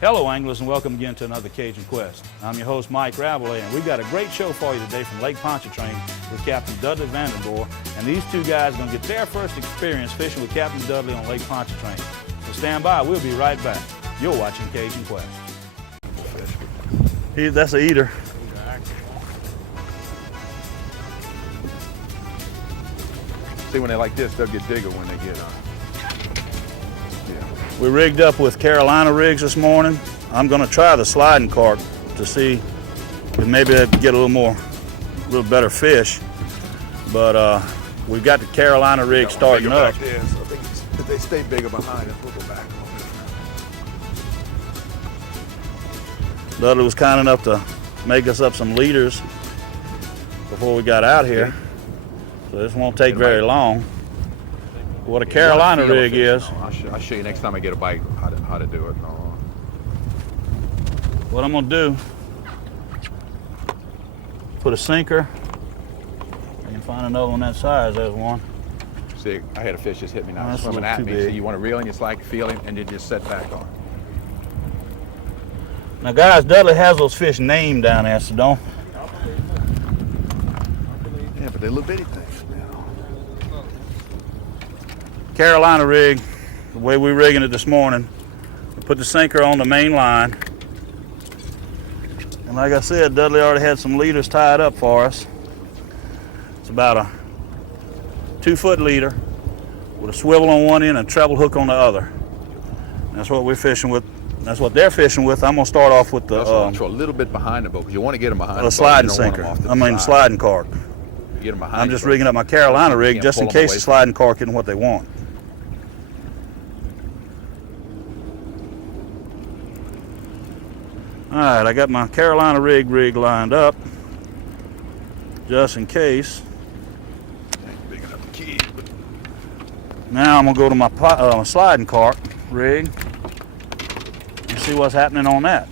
Hello anglers and welcome again to another Cajun Quest. I'm your host Mike Rabalais and we've got a great show for you today from Lake Pontchartrain with Captain Dudley Vandenborre, and these two guys are going to get their first experience fishing with Captain Dudley on Lake Pontchartrain. So stand by, we'll be right back. You're watching Cajun Quest. That's an eater. See, when they like this, they'll get bigger when they get We rigged up with Carolina rigs this morning. I'm going to try the sliding carp to see if maybe I can get a little better fish. But we've got the Carolina rig starting up. Back there, so I think if they stay bigger behind us, we'll go back. Dudley was kind enough to make us up some leaders before we got out here. So this won't take very long. What a Carolina rig is. I'll show you next time I get a bite how to do it. What I'm gonna do, put a sinker. I can find another one that size. There's one. See, I had a fish just hit me now. That's Swimming a little at too me. big. So you want to reel and you like feel him and then just set back on. Now guys, Dudley has those fish named down there, so don't. Yeah, but they're little bitty things. Carolina rig, the way we're rigging it this morning, we put the sinker on the main line. And like I said, Dudley already had some leaders tied up for us. It's about a 2-foot leader with a swivel on one end and a treble hook on the other. And that's what we're fishing with. That's what they're fishing with. I'm gonna start off with the a little bit behind the boat because you want to get them behind the sliding boat. sinker. Sliding carp. Get them behind. I'm just rigging up my Carolina rig just in case the sliding carp isn't what they want. All right, I got my Carolina rig lined up just in case. Ain't big enough to keep. Now I'm gonna go to my sliding carp rig and see what's happening on that.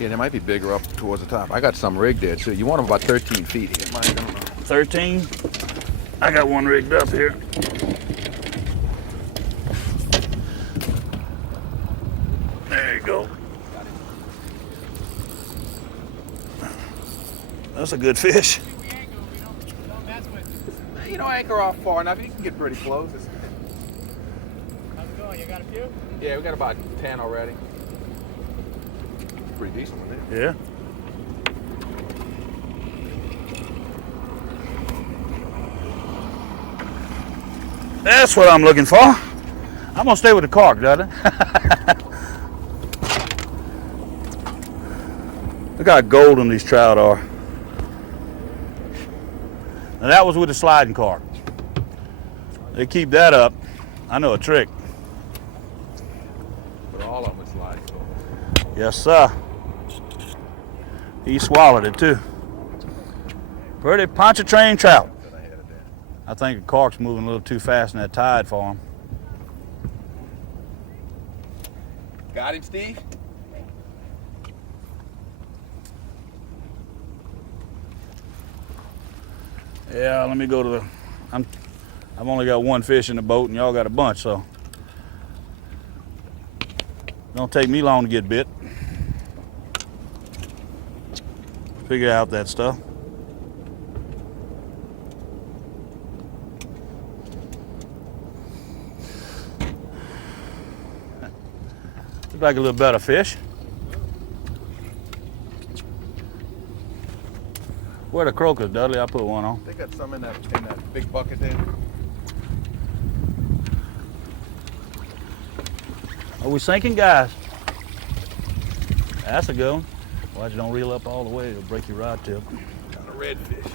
Yeah, they might be bigger up towards the top. I got some rigged there too. You want them about 13 feet here. I don't know. 13? I got one rigged up here. There you go. That's a good fish. You know, anchor off far enough. You can get pretty close. How's it going? You got a few? Yeah, we got about 10 already. Pretty decent one there. Yeah. That's what I'm looking for. I'm gonna stay with the carp, Dudley. Look how golden these trout are. Now that was with the sliding carp. They keep that up. I know a trick. But all of them slide. Yes, sir. He swallowed it too. Pretty Pontchartrain trout. I think the carp's moving a little too fast in that tide for him. Got him, Steve? Yeah, let me go to the. I've only got one fish in the boat, and y'all got a bunch, so don't take me long to get bit. Figure out that stuff. Looks like a little better fish. Where the croakers, Dudley? I put one on. They got some in that big bucket there. Are we sinking, guys? That's a good one. Watch it don't reel up all the way, it'll break your rod tip. Got a redfish.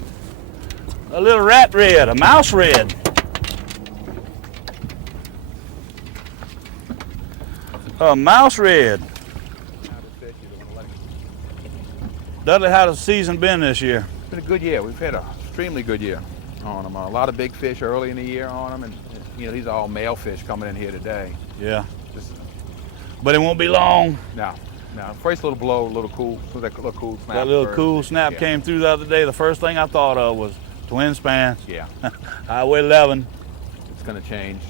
A little rat red, a mouse red. A mouse red. Dudley, how's the season been this year? It's been a good year. We've had an extremely good year on them. A lot of big fish early in the year on them, and you know these are all male fish coming in here today. Yeah. But it won't be long. No. First little blow, a little cool. That little cool snap. That little cool snap came through the other day. The first thing I thought of was twin spans. Yeah. Highway 11. It's going to change.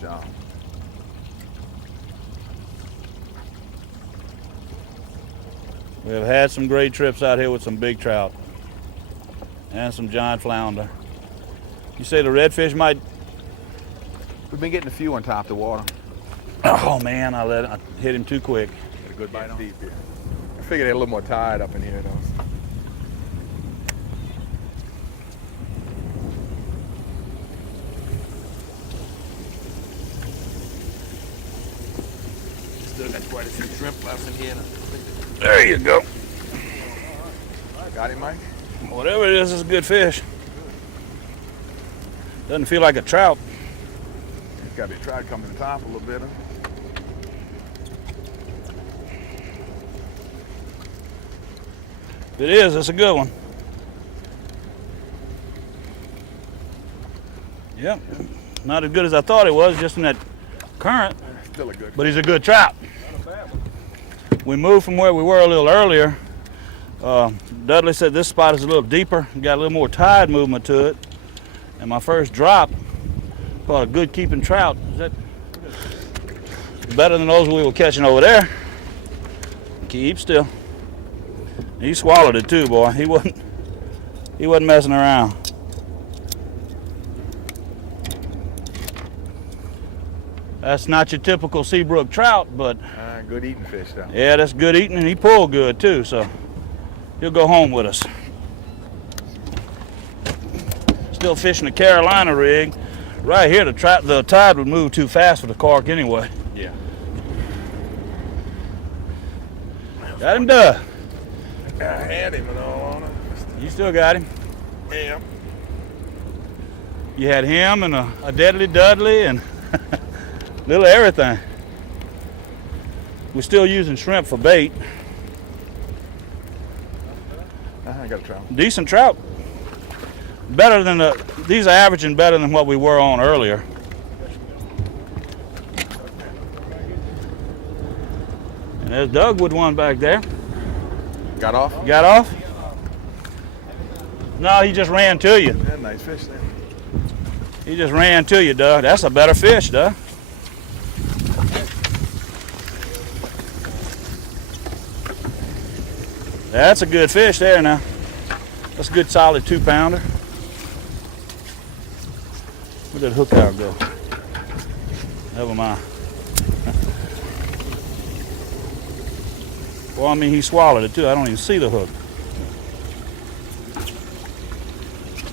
We have had some great trips out here with some big trout and some giant flounder. You say the redfish might? We've been getting a few on top of the water. Oh man, I hit him too quick. Got a good bite on deep here. I figured they had a little more tide up in here though. Still got quite a few shrimp left in here. There you go. Got him, Mike? Whatever it is, it's a good fish. Doesn't feel like a trout. There's got to be a trout coming to the top a little bit. Huh? If it is, it's a good one. Yep. Not as good as I thought it was, just in that current. Still a good. But he's a good trout. We moved from where we were a little earlier. Dudley said this spot is a little deeper, got a little more tide movement to it. And my first drop, caught a good keeping trout. Is that better than those we were catching over there? Keep still. He swallowed it too, boy. He wasn't messing around. That's not your typical Seabrook trout, but Good eating fish though. yeah, that's good eating, and he pulled good too, so he'll go home with us. Still fishing the Carolina rig. Right here, the tide would move too fast for the cork anyway. Yeah. Got him, Doug. I had him and all on it. You still got him. Yeah. You had him and a deadly Dudley and little everything. We're still using shrimp for bait. I got a trout. Decent trout. Better than these are averaging better than what we were on earlier. And there's Doug with one back there. Got off? Got off? No, he just ran to you. Yeah, nice fish there. He just ran to you, Doug. That's a better fish, Doug. That's a good fish there now. That's a good solid 2-pounder. Where'd that hook out go? Never mind. Well, I mean, he swallowed it too. I don't even see the hook.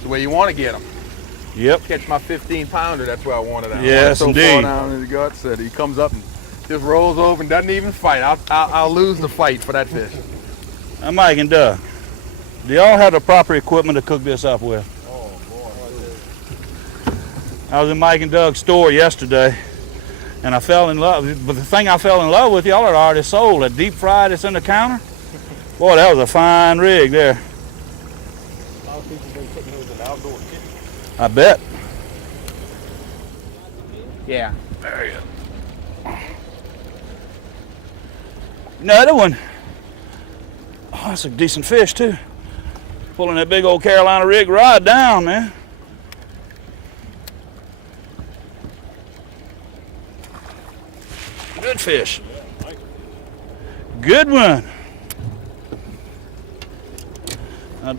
The way you want to get them. Yep. Catch my 15-pounder, that's where I wanted it. Yes, so indeed. far down in the guts that he comes up and just rolls over and doesn't even fight. I'll lose the fight for that fish. I'm Mike and Doug. Do y'all have the proper equipment to cook this up with? Oh, boy. I was in Mike and Doug's store yesterday, and I fell in love. But the thing I fell in love with, y'all had already sold. That deep fry that's in the counter. Boy, that was a fine rig there. A lot of people been putting those in outdoor kitchen. I bet. Yeah. There you go. Another one. Oh, that's a decent fish too. Pulling that big old Carolina rig rod down, man. Good fish. Good one. Now,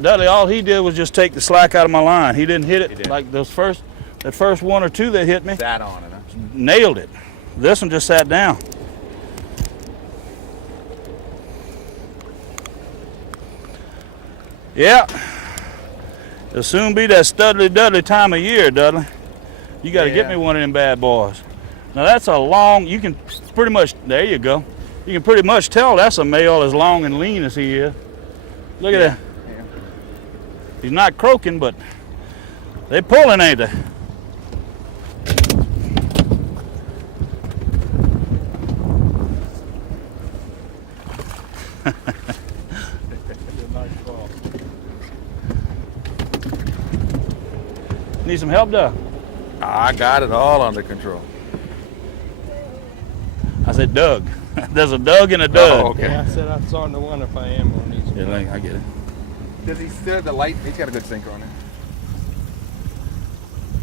Dudley, all he did was just take the slack out of my line. He didn't hit it did. like that first one or two that hit me. Sat on it, huh? Nailed it. This one just sat down. Yeah. It'll soon be that Studley Dudley time of year, Dudley. You got to get me one of them bad boys. Now that's a long, you can pretty much, there you go. You can pretty much tell that's a male as long and lean as he is. Look at that. Yeah. He's not croaking, but they pulling, ain't they? Need some help, Doug? I got it all under control. I said Doug. There's a Doug and a Doug. Oh, okay. Yeah, I said I'm starting to wonder if I am going to need some. Yeah, I get it. Does he still the light? He's got a good sinker on it.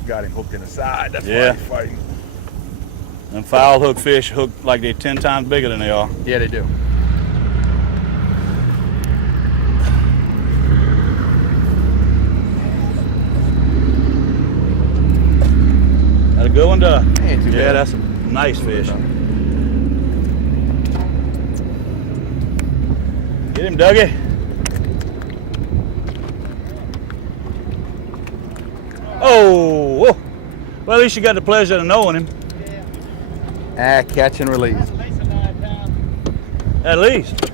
Got him hooked in the side. That's Yeah. why he's fighting. Them foul hook fish hook like they're 10 times bigger than they are. Yeah, they do. a good one, Doug. Ain't too Yeah, bad. that's a nice fish. Get him, Dougie. Oh, whoa. Well, at least you got the pleasure of knowing him. Catch and release. At least a 9 pound. At least.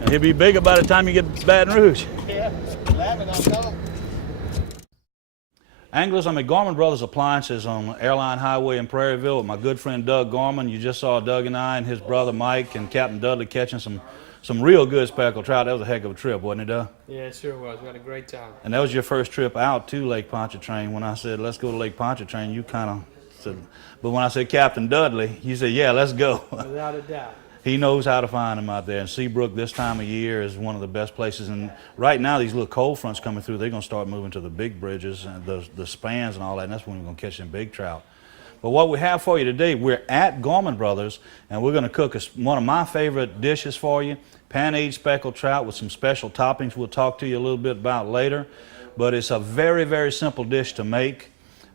And he'll be bigger by the time you get to Baton Rouge. Yeah, laughing, I'm telling. Anglers, I'm at Gorman Brothers Appliances on Airline Highway in Prairieville with my good friend Doug Gorman. You just saw Doug and I and his brother Mike and Captain Dudley catching some real good speckled trout. That was a heck of a trip, wasn't it, Doug? Yeah, it sure was. We had a great time. And that was your first trip out to Lake Pontchartrain. When I said, let's go to Lake Pontchartrain, you kind of said, but when I said Captain Dudley, you said, yeah, let's go. Without a doubt. He knows how to find them out there. And Seabrook this time of year is one of the best places. And right now, these little cold fronts coming through, they're going to start moving to the big bridges and the spans and all that. And that's when we're going to catch them big trout. But what we have for you today, we're at Gorman Brothers, and we're going to cook one of my favorite dishes for you, pan-aged speckled trout with some special toppings we'll talk to you a little bit about later. But it's a very, very simple dish to make.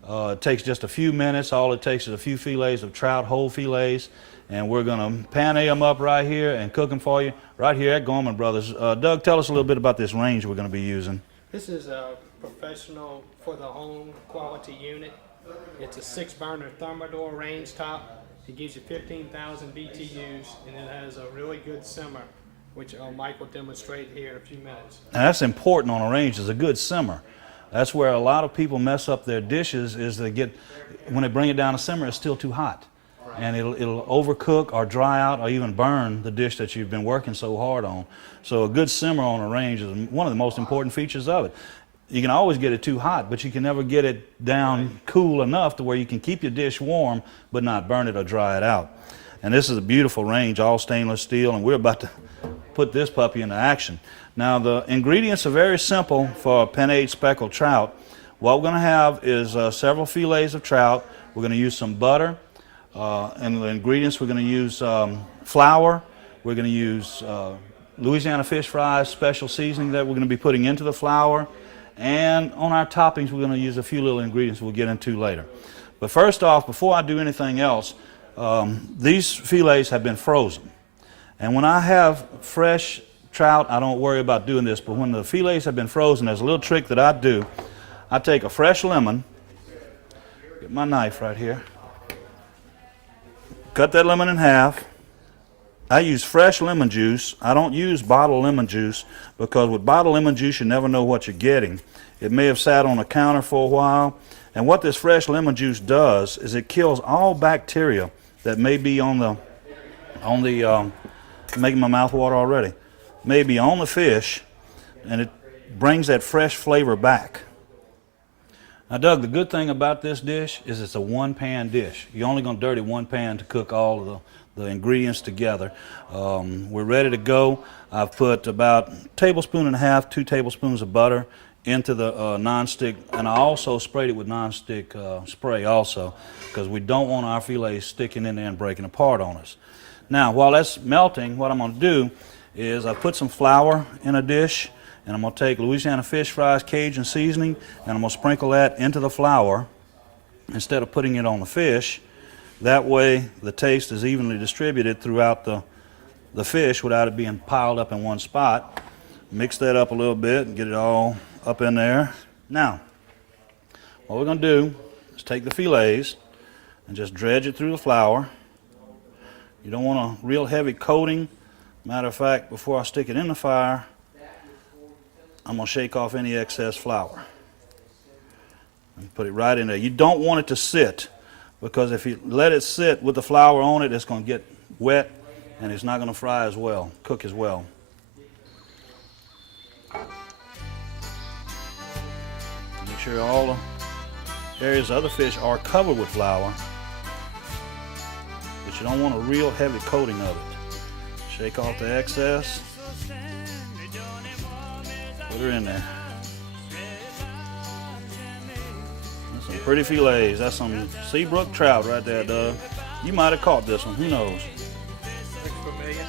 It takes just a few minutes. All it takes is a few fillets of trout, whole fillets. And we're going to pan them up right here and cook them for you right here at Gorman Brothers. Doug, tell us a little bit about this range we're going to be using. This is a professional for the home quality unit. It's a 6-burner Thermador range top. It gives you 15,000 BTUs, and it has a really good simmer, which Mike will demonstrate here in a few minutes. And that's important on a range, is a good simmer. That's where a lot of people mess up their dishes, is they get, when they bring it down to simmer, it's still too hot. And it'll overcook or dry out or even burn the dish that you've been working so hard on. So a good simmer on a range is one of the most important features of it. You can always get it too hot, but you can never get it down cool enough to where you can keep your dish warm but not burn it or dry it out. And this is a beautiful range, all stainless steel, and we're about to put this puppy into action. Now the ingredients are very simple for pan-aged speckled trout. What we're going to have is several fillets of trout. We're going to use some butter. And the ingredients, we're going to use flour, we're going to use Louisiana fish fries special seasoning that we're going to be putting into the flour, and on our toppings we're going to use a few little ingredients we'll get into later. But first off, before I do anything else, these fillets have been frozen. And when I have fresh trout, I don't worry about doing this, but when the fillets have been frozen, there's a little trick that I do. I take a fresh lemon, get my knife right here, cut that lemon in half. I use fresh lemon juice. I don't use bottled lemon juice because with bottled lemon juice you never know what you're getting. It may have sat on the counter for a while, and what this fresh lemon juice does is it kills all bacteria that may be on the making my mouth water already, may be on the fish, and it brings that fresh flavor back. Now, Doug, the good thing about this dish is it's a one-pan dish. You're only going to dirty one pan to cook all of the ingredients together. We're ready to go. I've put about 1.5 tablespoons, 2 tablespoons of butter into the nonstick, and I also sprayed it with nonstick spray also, because we don't want our fillets sticking in there and breaking apart on us. Now, while that's melting, what I'm going to do is I put some flour in a dish, and I'm going to take Louisiana fish fries Cajun seasoning, and I'm going to sprinkle that into the flour instead of putting it on the fish. That way the taste is evenly distributed throughout the fish without it being piled up in one spot. Mix that up a little bit and get it all up in there. Now, what we're going to do is take the fillets and just dredge it through the flour. You don't want a real heavy coating. Matter of fact, before I stick it in the fire, I'm going to shake off any excess flour and put it right in there. You don't want it to sit, because if you let it sit with the flour on it, it's going to get wet and it's not going to fry as well, cook as well. Make sure all the areas of the fish are covered with flour, but you don't want a real heavy coating of it. Shake off the excess. Put her in there. That's some pretty fillets. That's some Seabrook trout right there, Doug. You might have caught this one. Who knows? Looks familiar.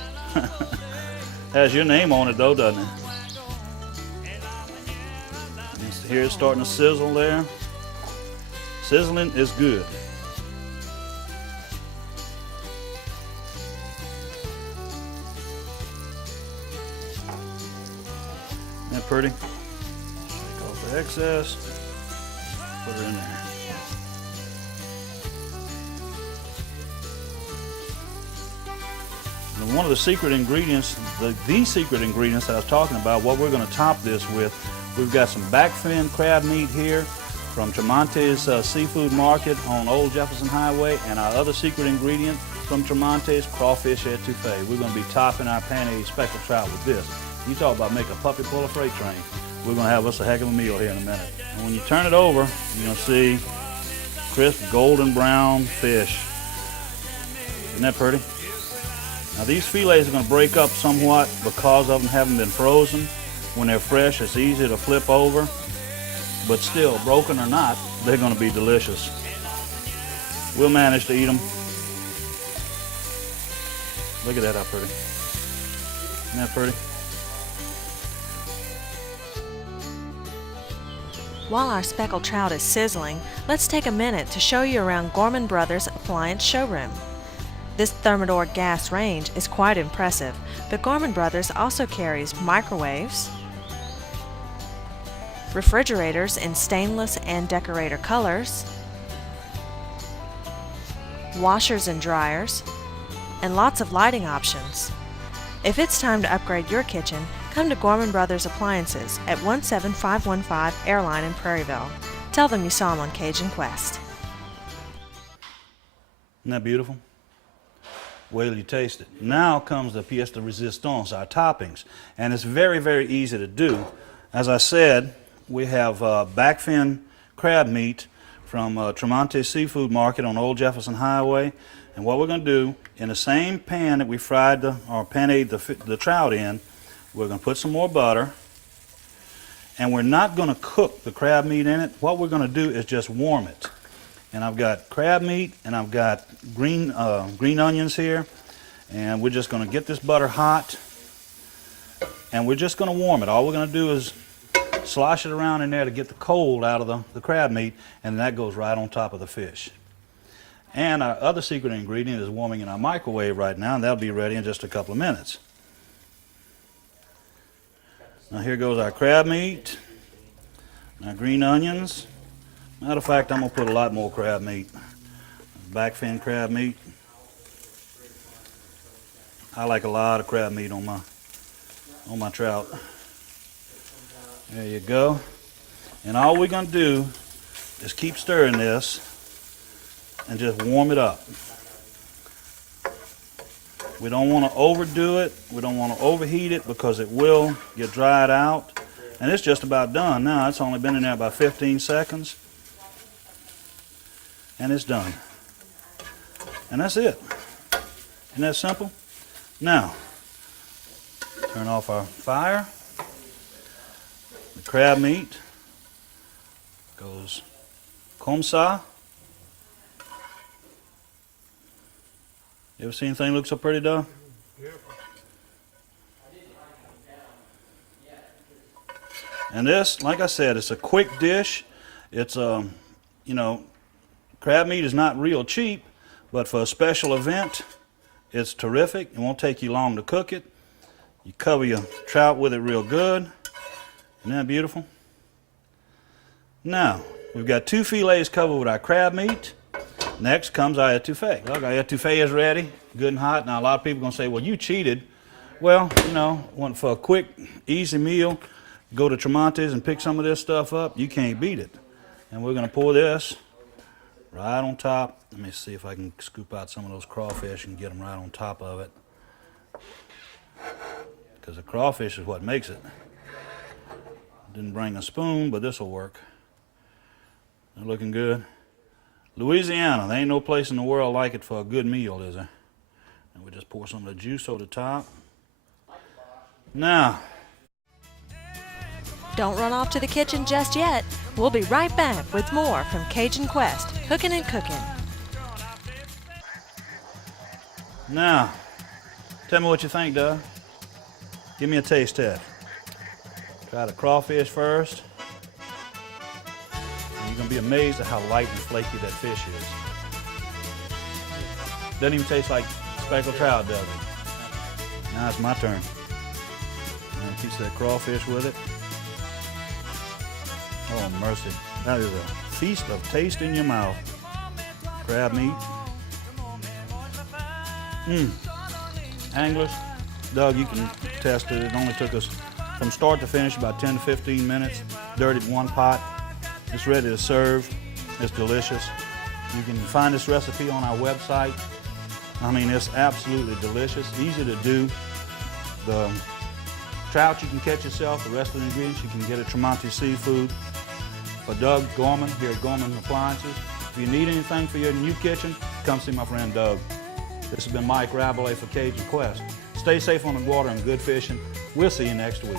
Has your name on it, though, doesn't it? Here it's starting to sizzle there. Sizzling is good. Isn't that pretty? Take off the excess, put it in there. And one of the secret ingredients, the secret ingredients I was talking about, what we're going to top this with, we've got some back fin crab meat here from Tremonti's Seafood Market on Old Jefferson Highway, and our other secret ingredient from Tremonti's, crawfish etouffee. We're going to be topping our pan-aged speckled trout with this. You talk about make a puppy pull a freight train. We're going to have us a heck of a meal here in a minute. And when you turn it over, you're going to see crisp golden brown fish. Isn't that pretty? Now these fillets are going to break up somewhat because of them having been frozen. When they're fresh, it's easy to flip over, but still, broken or not, they're going to be delicious. We'll manage to eat them. Look at that, how pretty. Isn't that pretty? While our speckled trout is sizzling, let's take a minute to show you around Gorman Brothers Appliance showroom. This Thermador gas range is quite impressive, but Gorman Brothers also carries microwaves, refrigerators in stainless and decorator colors, washers and dryers, and lots of lighting options. If it's time to upgrade your kitchen, come to Gorman Brothers Appliances at 17515 Airline in Prairieville. Tell them you saw them on Cajun Quest. Isn't that beautiful? Wait till you taste it. Now comes the pièce de résistance, our toppings. And it's very, very easy to do. As I said, we have back fin crab meat from Tremonti's Seafood Market on Old Jefferson Highway. And what we're going to do, in the same pan that we fried or pan-ade the trout in, we're going to put some more butter. And we're not going to cook the crab meat in it. What we're going to do is just warm it. And I've got crab meat and I've got green onions here. And we're just going to get this butter hot. And we're just going to warm it. All we're going to do is slosh it around in there to get the cold out of the crab meat. And that goes right on top of the fish. And our other secret ingredient is warming in our microwave right now. And that'll be ready in just a couple of minutes. Now here goes our crab meat, our green onions. Matter of fact, I'm going to put a lot more crab meat, back fin crab meat. I like a lot of crab meat on my trout. There you go. And all we're going to do is keep stirring this and just warm it up. We don't want to overdo it. We don't want to overheat it because it will get dried out. And it's just about done now. It's only been in there about 15 seconds. And it's done. And that's it. Isn't that simple? Now, turn off our fire. The crab meat goes comme ça. You ever seen anything look so pretty, Doug? And this, like I said, it's a quick dish. It's crab meat is not real cheap, but for a special event, it's terrific. It won't take you long to cook it. You cover your trout with it real good. Isn't that beautiful? Now, we've got 2 fillets covered with our crab meat. Next comes our etouffee. Look, our etouffee is ready, good and hot. Now, a lot of people are going to say, well, you cheated. Well, for a quick, easy meal, go to Tremonti's and pick some of this stuff up. You can't beat it. And we're going to pour this right on top. Let me see if I can scoop out some of those crawfish and get them right on top of it. Because the crawfish is what makes it. Didn't bring a spoon, but this will work. They're looking good. Louisiana, there ain't no place in the world like it for a good meal, is there? And we just pour some of the juice over the top. Now, Don't run off to the kitchen just yet. We'll be right back with more from Cajun Quest, Hookin' and Cookin'. now, tell me what you think, Doug. Give me a taste test. Try the crawfish first. You're gonna be amazed at how light and flaky that fish is. Doesn't even taste like speckled trout, does it? Now it's my turn. And a piece of that crawfish with it. Oh, mercy. That is a feast of taste in your mouth. Crab meat. Anglers, Doug, you can test it. It only took us from start to finish about 10 to 15 minutes. Dirtied one pot. It's ready to serve. It's delicious. You can find this recipe on our website. I mean, it's absolutely delicious, easy to do. The trout you can catch yourself, the rest of the ingredients you can get at Tremonti Seafood. For Doug Gorman here at Gorman Appliances. If you need anything for your new kitchen, come see my friend Doug. This has been Mike Rabalais for Cajun Quest. Stay safe on the water and good fishing. We'll see you next week.